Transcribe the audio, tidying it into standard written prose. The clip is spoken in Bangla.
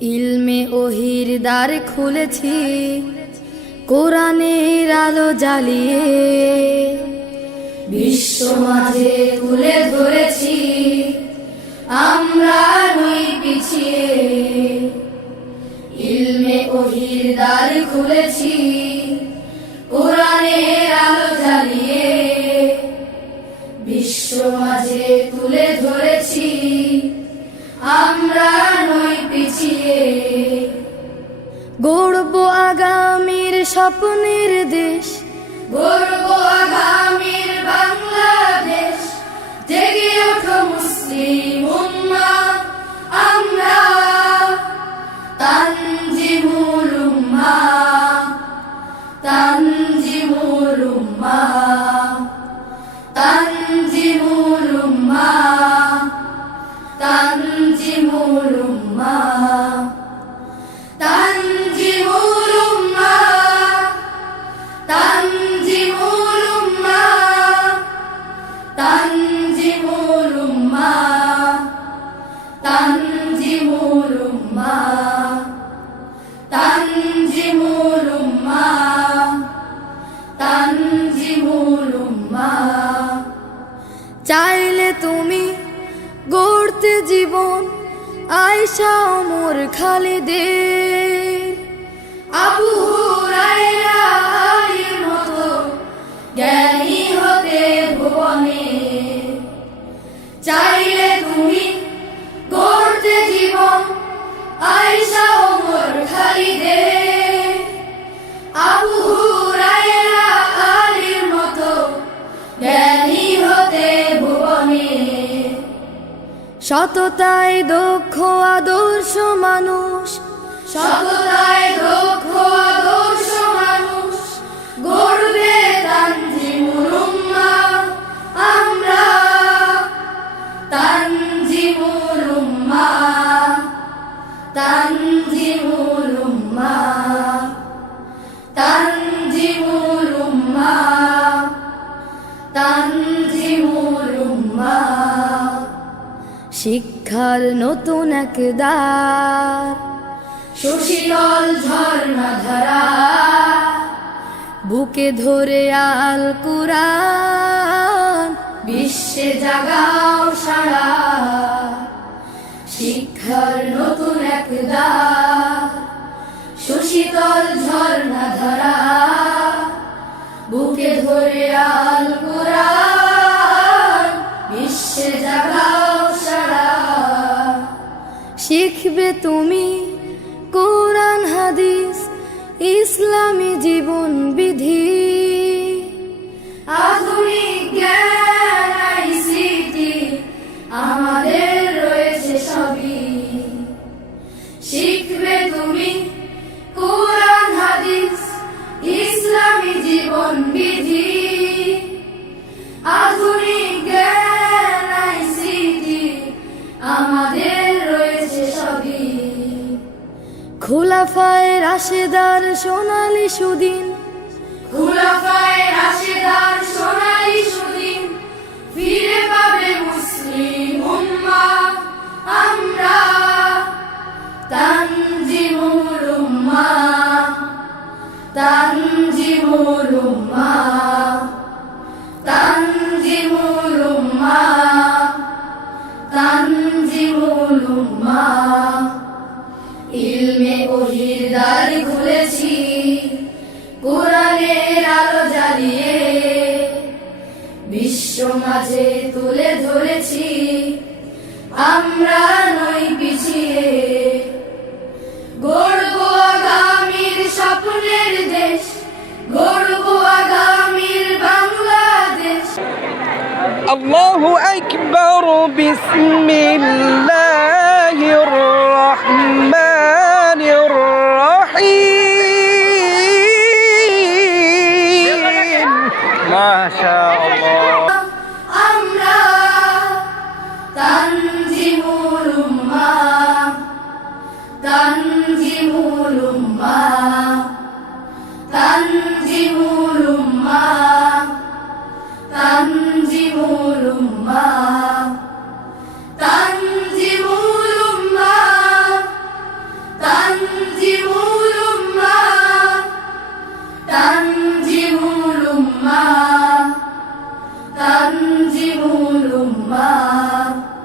ইলমে ওহির দ্বার খুলেছি, কোরআনের আলো জ্বালিয়ে বিশ্ব মাঝে তুলে ধরেছি, আমরা নই পিছিয়ে। ইলমে ওহির দ্বার খুলেছি, কোরআনের আলো জ্বালিয়ে বিশ্ব মাঝে তুলে ধরেছি, আমরা নই পিছিয়ে। গড়ব আগামীর স্বপ্নের দেশ, গড়ব আগামীর বাংলাদেশ। জেগে ওঠো মুসলিম উম্মাহ, আমরা তানজিমুল উম্মাহ, তানজিমুল উম্মাহ, তানজিমুল উম্মাহ, তানজিমুল উম্মাহ, তানজিমুল উম্মাহ, তানজিমুল উম্মাহ, তানজিমুল উম্মাহ, তানজিমুল উম্মাহ, তানজিমুল উম্মাহ, তানজিমুল উম্মাহ। চাইলে তুমি গড়তে জীবন আয়েশা ওমর খালিদের, আবু হুরায়রা আলীর মতো জ্ঞানী হতে ভুবনে। চাইলে তুমি গড়তে জীবন আয়েশা ওমর খালিদের, আবু হুরায়রা আলীর মতো জ্ঞানী হতে ভুবনে। সততায় দক্ষ আদর্শ মানুষ, সততায় দক্ষ আদর্শ মানুষ গড়বে তানজিমুল উম্মাহ, আমরা তানজিমুল উম্মাহ, তানজিমুল উম্মাহ, তানজিমুল উম্মাহ, তানজিমুল উম্মাহ। শিক্ষার নতুন এক দ্বার, সুশীতল ঝর্ণা ধারা, বুকে ধরে আল কুরআন বিশ্বে জাগাও সারা। শিক্ষার নতুন এক দ্বার, সুশীতল ঝর্ণা ধারা, বুকে ধরে আল কুরআন বিশ্বে জাগাও। শিখবে তুমি কোরআন হাদিস, ইসলামী জীবন বিধি, আধুনিক জ্ঞান আইসিটি আমাদের রয়েছে সবই। শিখবে তুমি কোরআন হাদিস, ইসলামী জীবন বিধি, আধুনিক জ্ঞান আইসিটি আমাদের রয়েছে সবই। খুলাফায়ে রাশেদার সোনালী সুদিন, খুলাফায়ে রাশেদার সোনালী সুদিন ফিরে পাবে মুসলিম উম্মাহ, আমরা তানজিমুল উম্মাহ, তানজিমুল উম্মাহ, তানজিমুল উম্মাহ, তানজিমুল উম্মাহ। ইলমে ওহির দ্বার খুলেছি, কোরআনের আলো জ্বালিয়ে বিশ্ব মাঝে তুলে ধরেছি, আমরা নই পিছিয়ে। গড়ব আগামীর স্বপ্নের দেশ, গড়ব আগামীর বাংলাদেশ। আল্লাহু আকবার, বিসমিল্লাহির রহমানির রহিম। মাশাআল্লাহ। আমরা তানজিমুল উম্মাহ, তানজিমুল উম্মাহ, তানজিমুল উম্মাহ, তানজিমুল উম্মাহ, তানজিমুল উম্মাহ, তানজিমুল উম্মাহ তানজিমুল উম্মাহ